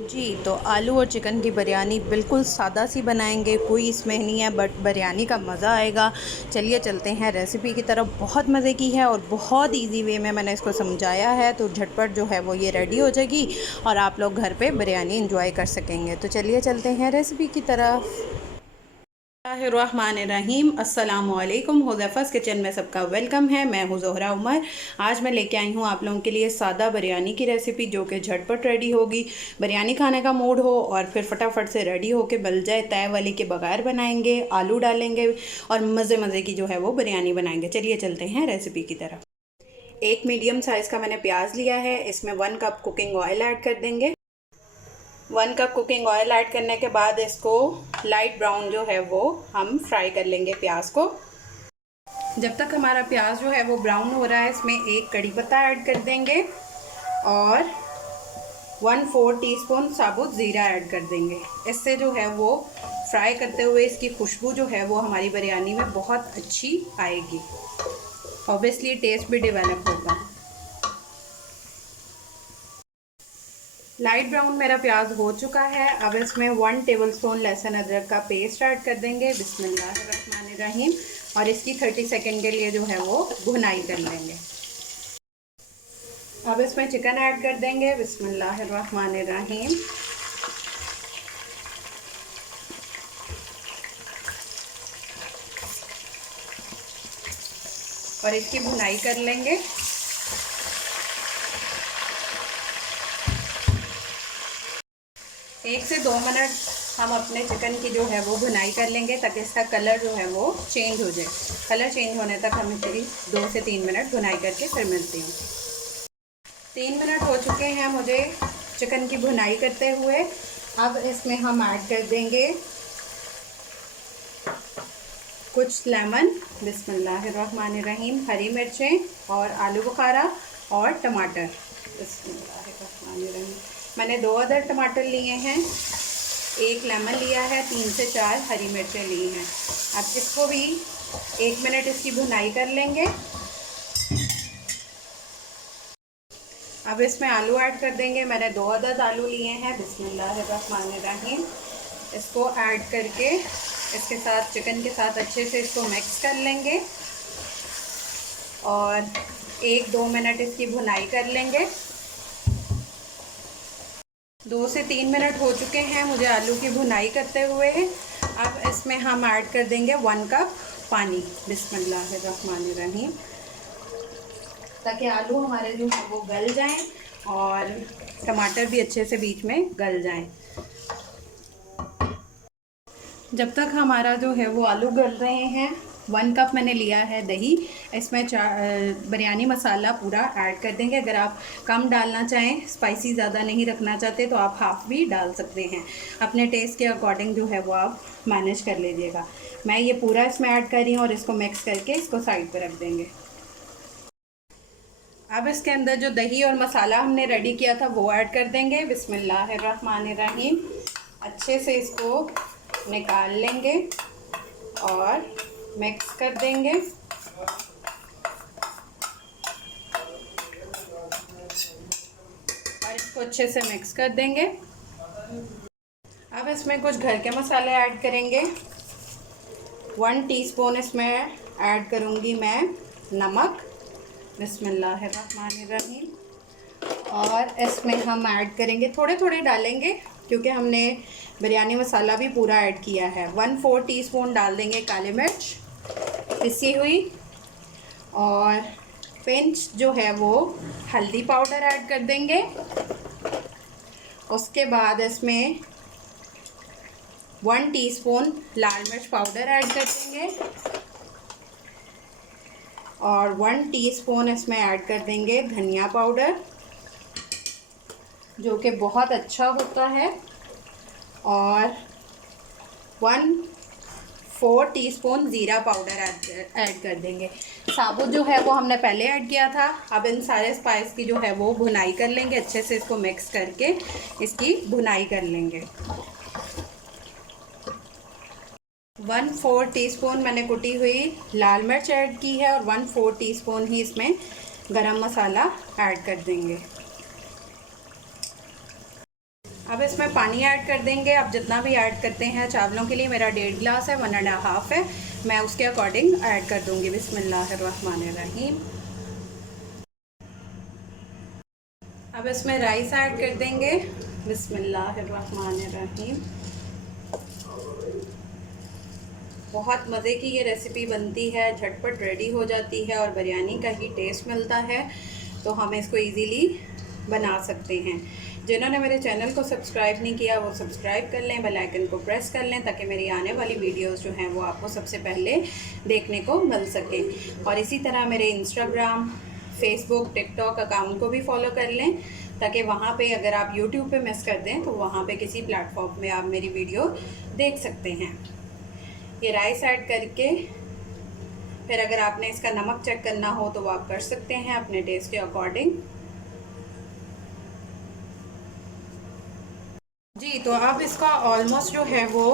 जी, तो आलू और चिकन की बिरयानी बिल्कुल सादा सी बनाएंगे, कोई इसमें नहीं है, बट बिरयानी का मज़ा आएगा। चलिए चलते हैं रेसिपी की तरफ। बहुत मज़े की है और बहुत इजी वे में मैंने इसको समझाया है, तो झटपट जो है वो ये रेडी हो जाएगी और आप लोग घर पे बिरयानी एंजॉय कर सकेंगे। तो चलिए चलते हैं रेसिपी की तरफ। रहीम अस्सलाम वालेकुम। हुज़ैफ़ा's किचन में सबका वेलकम है। मैं हूँ ज़ोहरा उमर। आज मैं लेके आई हूँ आप लोगों के लिए सादा बिरयानी की रेसिपी, जो कि झटपट रेडी होगी। बिरयानी खाने का मूड हो और फिर फटाफट से रेडी होके बल जाए, तय वाली के बगैर बनाएंगे, आलू डालेंगे और मज़े मज़े की जो है वो बिरयानी बनाएंगे। चलिए चलते हैं रेसिपी की तरफ। एक मीडियम साइज़ का मैंने प्याज लिया है, इसमें 1 कप कुकिंग ऑयल ऐड कर देंगे। 1 कप कुकिंग ऑयल ऐड करने के बाद इसको लाइट ब्राउन जो है वो हम फ्राई कर लेंगे प्याज को। जब तक हमारा प्याज जो है वो ब्राउन हो रहा है, इसमें एक कड़ी पत्ता ऐड कर देंगे और 1/4 टीस्पून साबुत ज़ीरा ऐड कर देंगे। इससे जो है वो फ्राई करते हुए इसकी खुशबू जो है वो हमारी बिरयानी में बहुत अच्छी आएगी। ऑब्वियसली टेस्ट भी डेवलप होगा। लाइट ब्राउन मेरा प्याज हो चुका है। अब इसमें 1 टेबलस्पून लहसुन अदरक का पेस्ट ऐड कर देंगे। बिस्मिल्लाहिर्रहमानिर्रहीम। और इसकी 30 सेकेंड के लिए जो है वो भुनाई कर लेंगे। अब इसमें चिकन ऐड कर देंगे। बिस्मिल्लाहिर्रहमानिर्रहीम। और इसकी भुनाई कर लेंगे। एक से 2 मिनट हम अपने चिकन की जो है वो भुनाई कर लेंगे, ताकि इसका कलर जो है वो चेंज हो जाए। कलर चेंज होने तक हम इसे 2 से 3 मिनट भुनाई करके फिर मिलती हूँ। 3 मिनट हो चुके हैं मुझे चिकन की भुनाई करते हुए। अब इसमें हम ऐड कर देंगे कुछ लेमन, बिस्मिल्लाहिर्रहमानिर्रहीम, हरी मिर्चें और आलू बुखारा और टमाटर। बिस्मिल्लाहिर्रहमानिर्रहीम। मैंने 2 अदर टमाटर लिए हैं, 1 लेमन लिया है, 3 से 4 हरी मिर्चें ली हैं। अब इसको भी 1 मिनट इसकी भुनाई कर लेंगे। अब इसमें आलू ऐड कर देंगे। मैंने 2 अदद आलू लिए हैं। बिस्मिल्लाहिर्रहमानिर्रहीम। इसको ऐड करके इसके साथ चिकन के साथ अच्छे से इसको मिक्स कर लेंगे और 1-2 मिनट इसकी भुनाई कर लेंगे। 2 से 3 मिनट हो चुके हैं मुझे आलू की भुनाई करते हुए। अब इसमें हम ऐड कर देंगे 1 कप पानी। बिस्मिल्लाहिर्रहमानिर्रहीम। ताकि आलू हमारे जो है वो गल जाएं और टमाटर भी अच्छे से बीच में गल जाएं। जब तक हमारा जो है वो आलू गल रहे हैं, 1 कप मैंने लिया है दही। इसमें बिरयानी मसाला पूरा ऐड कर देंगे। अगर आप कम डालना चाहें, स्पाइसी ज़्यादा नहीं रखना चाहते, तो आप हाफ़ भी डाल सकते हैं। अपने टेस्ट के अकॉर्डिंग जो है वो आप मैनेज कर लीजिएगा। मैं ये पूरा इसमें ऐड कर रही हूँ और इसको मिक्स करके इसको साइड पर रख देंगे। अब इसके अंदर जो दही और मसाला हमने रेडी किया था वो ऐड कर देंगे। बिस्मिल्लाहिर्रहमानिर्रहीम। अच्छे से इसको निकाल लेंगे और मिक्स कर देंगे। और इसको अच्छे से मिक्स कर देंगे। अब इसमें कुछ घर के मसाले ऐड करेंगे। 1 टीस्पून इसमें ऐड करूँगी मैं नमक। बिस्मिल्लाहिर्रहमानिर्रहीम। और इसमें हम ऐड करेंगे, थोड़े थोड़े डालेंगे क्योंकि हमने बिरयानी मसाला भी पूरा ऐड किया है। 1/4 टीस्पून डाल देंगे काली मिर्च पिसी हुई और पिंच जो है वो हल्दी पाउडर ऐड कर देंगे। उसके बाद इसमें 1 टीस्पून लाल मिर्च पाउडर ऐड कर देंगे और 1 टीस्पून इसमें ऐड कर देंगे धनिया पाउडर, जो कि बहुत अच्छा होता है। और 1/4 टीस्पून ज़ीरा पाउडर ऐड कर देंगे। साबुत जो है वो हमने पहले ऐड किया था। अब इन सारे स्पाइस की जो है वो भुनाई कर लेंगे, अच्छे से इसको मिक्स करके इसकी भुनाई कर लेंगे। 1/4 टीस्पून मैंने कुटी हुई लाल मिर्च ऐड की है और 1/4 टीस्पून ही इसमें गरम मसाला ऐड कर देंगे। अब इसमें पानी ऐड कर देंगे। आप जितना भी ऐड करते हैं, चावलों के लिए मेरा 1.5 गिलास है, 1.5 है, मैं उसके अकॉर्डिंग ऐड कर दूंगी। बिस्मिल्लाहिर्रहमानिर्रहीम। अब इसमें राइस ऐड कर देंगे। बिस्मिल्लाहिर्रहमानिर्रहीम। बहुत मज़े की ये रेसिपी बनती है, झटपट रेडी हो जाती है और बिरयानी का ही टेस्ट मिलता है, तो हम इसको इजीली बना सकते हैं। जिन्होंने मेरे चैनल को सब्सक्राइब नहीं किया वो सब्सक्राइब कर लें, बेल आइकन को प्रेस कर लें, ताकि मेरी आने वाली वीडियोस जो हैं वो आपको सबसे पहले देखने को मिल सके। और इसी तरह मेरे इंस्टाग्राम, फेसबुक, टिकटॉक अकाउंट को भी फॉलो कर लें, ताकि वहाँ पे अगर आप यूट्यूब पे मिस कर दें तो वहाँ पे किसी प्लेटफॉर्म में आप मेरी वीडियो देख सकते हैं। ये राइस ऐड करके फिर अगर आपने इसका नमक चेक करना हो तो वो आप कर सकते हैं अपने टेस्ट के अकॉर्डिंग। जी, तो अब इसका ऑलमोस्ट जो है वो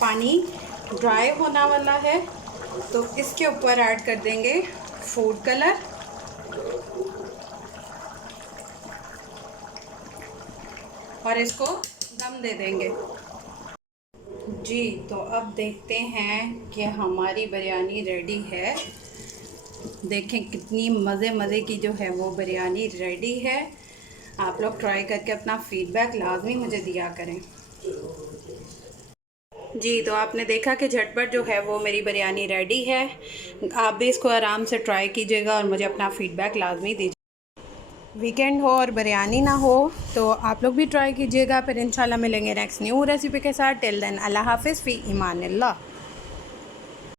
पानी ड्राई होने वाला है, तो इसके ऊपर ऐड कर देंगे फूड कलर और इसको दम दे देंगे। जी, तो अब देखते हैं कि हमारी बिरयानी रेडी है। देखें कितनी मज़े की जो है वो बिरयानी रेडी है। आप लोग ट्राई करके अपना फीडबैक लाजमी मुझे दिया करें। जी, तो आपने देखा कि झटपट जो है वो मेरी बिरयानी रेडी है। आप भी इसको आराम से ट्राई कीजिएगा और मुझे अपना फ़ीडबैक लाजमी दीजिए। वीकेंड हो और बिरयानी ना हो तो आप लोग भी ट्राई कीजिएगा। फिर इंशाल्लाह मिलेंगे नेक्स्ट न्यू रेसिपी के साथ। टिल देन अल्लाह हाफिज़ फ़ी ईमानिल्लाह।